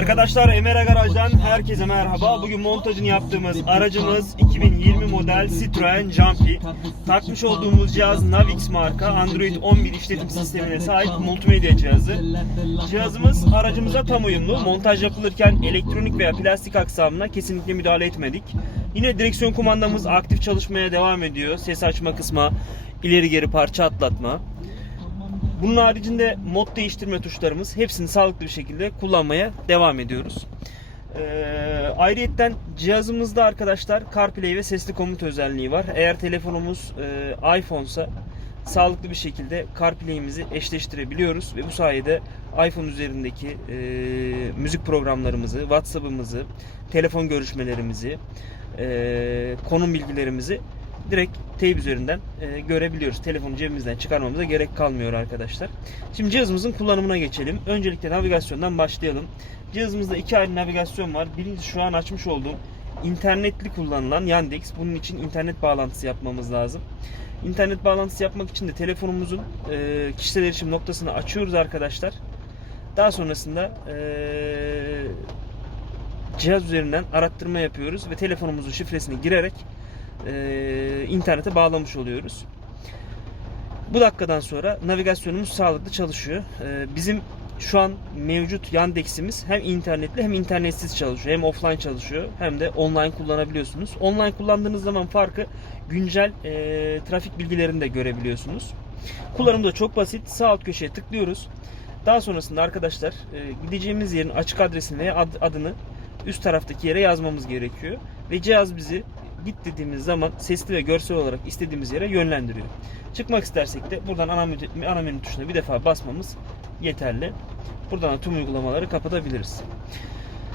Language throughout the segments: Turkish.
Arkadaşlar Emere Garaj'dan herkese merhaba. Bugün montajını yaptığımız aracımız 2020 model Citroen Jumpy. Takmış olduğumuz cihaz Navix marka Android 11 işletim sistemine sahip multimedya cihazı. Cihazımız aracımıza tam uyumlu. Montaj yapılırken elektronik veya plastik aksamına kesinlikle müdahale etmedik. Yine direksiyon kumandamız aktif çalışmaya devam ediyor. Ses açma kısmı, ileri geri parça atlatma. Bunun haricinde mod değiştirme tuşlarımız hepsini sağlıklı bir şekilde kullanmaya devam ediyoruz. Ee, ayrıyetten cihazımızda arkadaşlar CarPlay ve sesli komut özelliği var. Eğer telefonumuz e, iPhone'sa sağlıklı bir şekilde CarPlay'imizi eşleştirebiliyoruz ve bu sayede iPhone üzerindeki e, müzik programlarımızı, WhatsApp'ımızı, telefon görüşmelerimizi, e, konum bilgilerimizi direkt teyp üzerinden e, görebiliyoruz. Telefonu cebimizden çıkarmamıza gerek kalmıyor arkadaşlar. Şimdi cihazımızın kullanımına geçelim. Öncelikle navigasyondan başlayalım. Cihazımızda iki ayrı navigasyon var. Birincisi şu an açmış olduğum internetli kullanılan Yandex. Bunun için internet bağlantısı yapmamız lazım. İnternet bağlantısı yapmak için de telefonumuzun e, kişisel erişim noktasını açıyoruz arkadaşlar. Daha sonrasında e, cihaz üzerinden arattırma yapıyoruz ve telefonumuzun şifresini girerek e, internete bağlamış oluyoruz. Bu dakikadan sonra navigasyonumuz sağlıklı çalışıyor. E, bizim şu an mevcut Yandex'imiz hem internetli hem internetsiz çalışıyor. Hem offline çalışıyor hem de online kullanabiliyorsunuz. Online kullandığınız zaman farkı güncel e, trafik bilgilerini de görebiliyorsunuz. Kullanım da çok basit. Sağ alt köşeye tıklıyoruz. Daha sonrasında arkadaşlar e, gideceğimiz yerin açık adresini veya ad- adını üst taraftaki yere yazmamız gerekiyor. Ve cihaz bizi git dediğimiz zaman sesli ve görsel olarak istediğimiz yere yönlendiriyor. Çıkmak istersek de buradan ana menü, ana menü tuşuna bir defa basmamız yeterli. Buradan da tüm uygulamaları kapatabiliriz.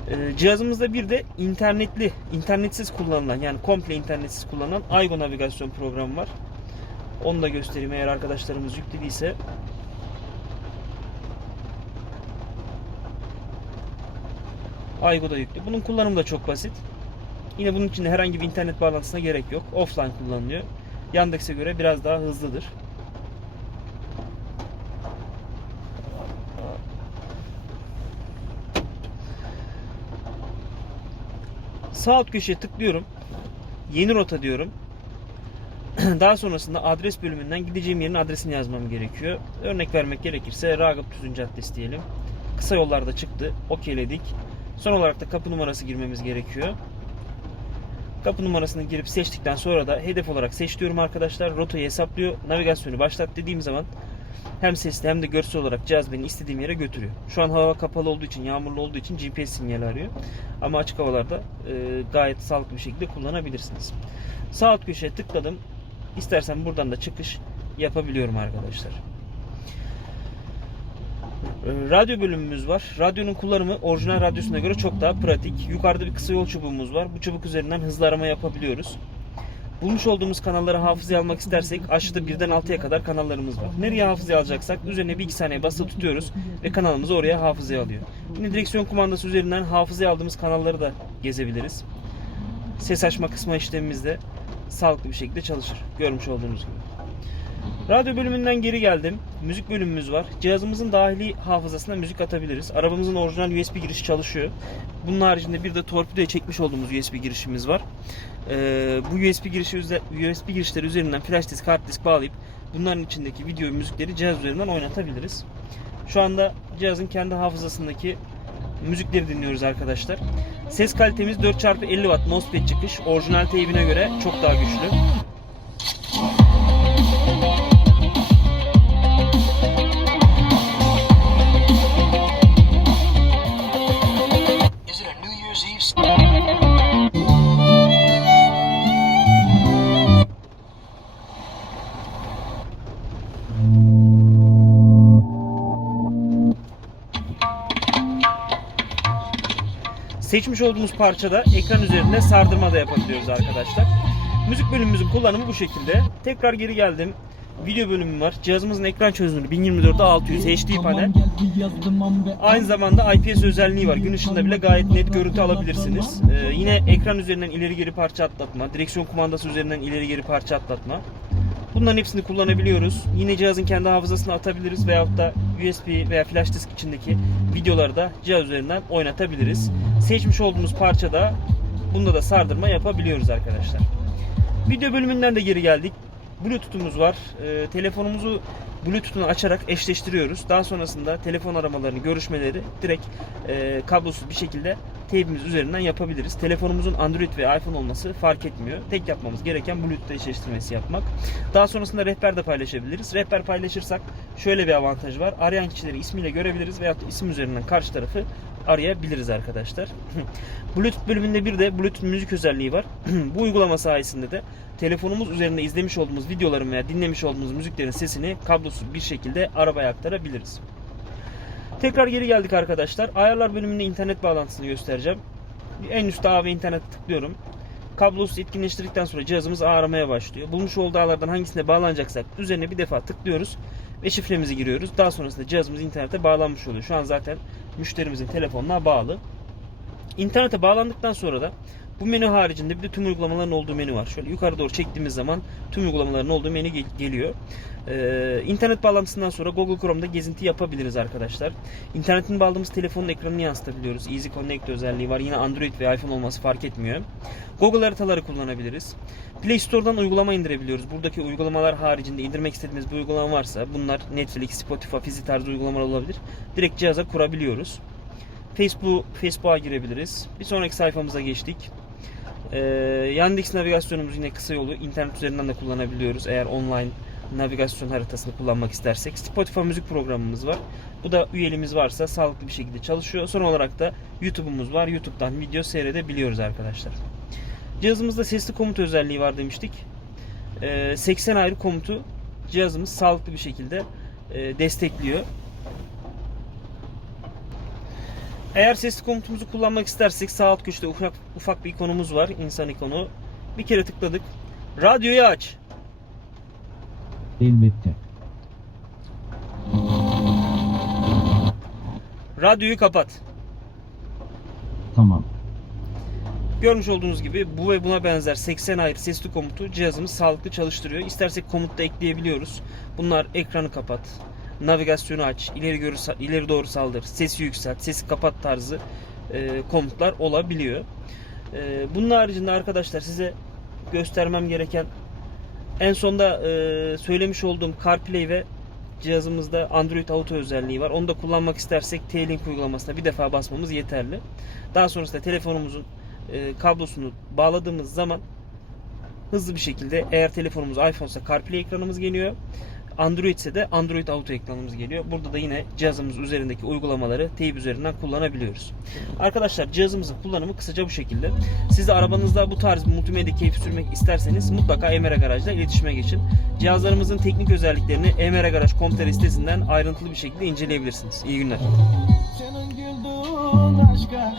Ee, cihazımızda bir de internetli, internetsiz kullanılan yani komple internetsiz kullanılan Aygo navigasyon programı var. Onu da göstereyim eğer arkadaşlarımız yüklediyse. Aygo da yüklü. Bunun kullanımı da çok basit. Yine bunun için herhangi bir internet bağlantısına gerek yok. Offline kullanılıyor. Yandex'e göre biraz daha hızlıdır. Sağ alt köşeye tıklıyorum. Yeni rota diyorum. Daha sonrasında adres bölümünden gideceğim yerin adresini yazmam gerekiyor. Örnek vermek gerekirse Ragıp Tüzün Caddesi diyelim. Kısa yollarda çıktı. Okeyledik. Son olarak da kapı numarası girmemiz gerekiyor. Kapı numarasını girip seçtikten sonra da hedef olarak seç diyorum arkadaşlar. Rotayı hesaplıyor. Navigasyonu başlat dediğim zaman hem sesli hem de görsel olarak cihaz beni istediğim yere götürüyor. Şu an hava kapalı olduğu için, yağmurlu olduğu için GPS sinyali arıyor. Ama açık havalarda e, gayet sağlıklı bir şekilde kullanabilirsiniz. Sağ alt köşeye tıkladım. İstersen buradan da çıkış yapabiliyorum arkadaşlar. E, Radyo bölümümüz var. Radyonun kullanımı orijinal radyosuna göre çok daha pratik. Yukarıda bir kısa yol çubuğumuz var. Bu çubuk üzerinden hızlı arama yapabiliyoruz. Bulmuş olduğumuz kanalları hafızaya almak istersek aşağıda birden 6'ya kadar kanallarımız var. Nereye hafızaya alacaksak üzerine bir iki saniye basılı tutuyoruz ve kanalımızı oraya hafızaya alıyor. Yine direksiyon kumandası üzerinden hafızaya aldığımız kanalları da gezebiliriz. Ses açma kısmı işlemimiz de sağlıklı bir şekilde çalışır. Görmüş olduğunuz gibi. Radyo bölümünden geri geldim. Müzik bölümümüz var. Cihazımızın dahili hafızasına müzik atabiliriz. Arabamızın orijinal USB girişi çalışıyor. Bunun haricinde bir de torpidoya çekmiş olduğumuz USB girişimiz var. Ee, bu USB girişi USB girişleri üzerinden flash disk, hard disk bağlayıp bunların içindeki video müzikleri cihaz üzerinden oynatabiliriz. Şu anda cihazın kendi hafızasındaki müzikleri dinliyoruz arkadaşlar. Ses kalitemiz 4x50 Watt MOSFET çıkış. Orijinal teybine göre çok daha güçlü. Seçmiş olduğumuz parçada ekran üzerinde sardırma da yapabiliyoruz arkadaşlar. Müzik bölümümüzün kullanımı bu şekilde. Tekrar geri geldim. Video bölümüm var. Cihazımızın ekran çözünürlüğü 1024'e 600 HD panel. Aynı zamanda IPS özelliği var. Gün ışığında bile gayet net görüntü alabilirsiniz. Ee, yine ekran üzerinden ileri geri parça atlatma, direksiyon kumandası üzerinden ileri geri parça atlatma. Bunların hepsini kullanabiliyoruz. Yine cihazın kendi hafızasına atabiliriz veyahut da USB veya flash disk içindeki videoları da cihaz üzerinden oynatabiliriz. Seçmiş olduğumuz parçada bunda da sardırma yapabiliyoruz arkadaşlar. Video bölümünden de geri geldik. Bluetooth'umuz var. Ee, telefonumuzu Bluetooth'unu açarak eşleştiriyoruz. Daha sonrasında telefon aramalarını, görüşmeleri direkt e, kablosuz bir şekilde teybimiz üzerinden yapabiliriz. Telefonumuzun Android ve iPhone olması fark etmiyor. Tek yapmamız gereken Bluetooth eşleştirmesi yapmak. Daha sonrasında rehber de paylaşabiliriz. Rehber paylaşırsak şöyle bir avantaj var. Arayan kişileri ismiyle görebiliriz veyahut da isim üzerinden karşı tarafı arayabiliriz arkadaşlar. Bluetooth bölümünde bir de Bluetooth müzik özelliği var. Bu uygulama sayesinde de telefonumuz üzerinde izlemiş olduğumuz videoların veya dinlemiş olduğumuz müziklerin sesini kablosuz bir şekilde arabaya aktarabiliriz. Tekrar geri geldik arkadaşlar. Ayarlar bölümünde internet bağlantısını göstereceğim. En üstte A ve internete tıklıyorum. Kablosuz etkinleştirdikten sonra cihazımız aramaya başlıyor. Bulmuş olduğu ağlardan hangisine bağlanacaksak üzerine bir defa tıklıyoruz ve şifremizi giriyoruz. Daha sonrasında cihazımız internete bağlanmış oluyor. Şu an zaten müşterimizin telefonuna bağlı. İnternete bağlandıktan sonra da bu menü haricinde bir de tüm uygulamaların olduğu menü var. Şöyle yukarı doğru çektiğimiz zaman tüm uygulamaların olduğu menü gel- geliyor. Ee, internet bağlantısından sonra Google Chrome'da gezinti yapabiliriz arkadaşlar. İnternetin bağladığımız telefonun ekranını yansıtabiliyoruz. Easy Connect özelliği var. Yine Android ve iPhone olması fark etmiyor. Google haritaları kullanabiliriz. Play Store'dan uygulama indirebiliyoruz. Buradaki uygulamalar haricinde indirmek istediğimiz bir uygulama varsa bunlar Netflix, Spotify, Fizi tarzı uygulamalar olabilir. Direkt cihaza kurabiliyoruz. Facebook, Facebook'a girebiliriz. Bir sonraki sayfamıza geçtik. Ee, Yandex navigasyonumuz yine kısa yolu internet üzerinden de kullanabiliyoruz eğer online navigasyon haritasını kullanmak istersek. Spotify müzik programımız var. Bu da üyeliğimiz varsa sağlıklı bir şekilde çalışıyor. Son olarak da YouTube'umuz var. YouTube'dan video seyredebiliyoruz arkadaşlar. Cihazımızda sesli komut özelliği var demiştik. Ee, 80 ayrı komutu cihazımız sağlıklı bir şekilde e, destekliyor. Eğer sesli komutumuzu kullanmak istersek sağ alt köşede ufak, ufak bir ikonumuz var. insan ikonu. Bir kere tıkladık. Radyoyu aç. Elbette. Radyoyu kapat. Tamam. Görmüş olduğunuz gibi bu ve buna benzer 80 ayrı sesli komutu cihazımız sağlıklı çalıştırıyor. İstersek komut da ekleyebiliyoruz. Bunlar ekranı kapat, navigasyonu aç, ileri görü ileri doğru saldır, sesi yükselt, sesi kapat tarzı e, komutlar olabiliyor. E, bunun haricinde arkadaşlar size göstermem gereken en sonda e, söylemiş olduğum CarPlay ve cihazımızda Android Auto özelliği var. Onu da kullanmak istersek T-Link uygulamasına bir defa basmamız yeterli. Daha sonrasında telefonumuzun e, kablosunu bağladığımız zaman hızlı bir şekilde eğer telefonumuz iPhone ise CarPlay ekranımız geliyor. Android ise de Android Auto ekranımız geliyor. Burada da yine cihazımız üzerindeki uygulamaları teyip üzerinden kullanabiliyoruz. Arkadaşlar cihazımızın kullanımı kısaca bu şekilde. Siz de arabanızda bu tarz multimedya keyfi sürmek isterseniz mutlaka Emre Garaj'la iletişime geçin. Cihazlarımızın teknik özelliklerini emregaraj.com.tr sitesinden ayrıntılı bir şekilde inceleyebilirsiniz. İyi günler. Senin güldüğün aşka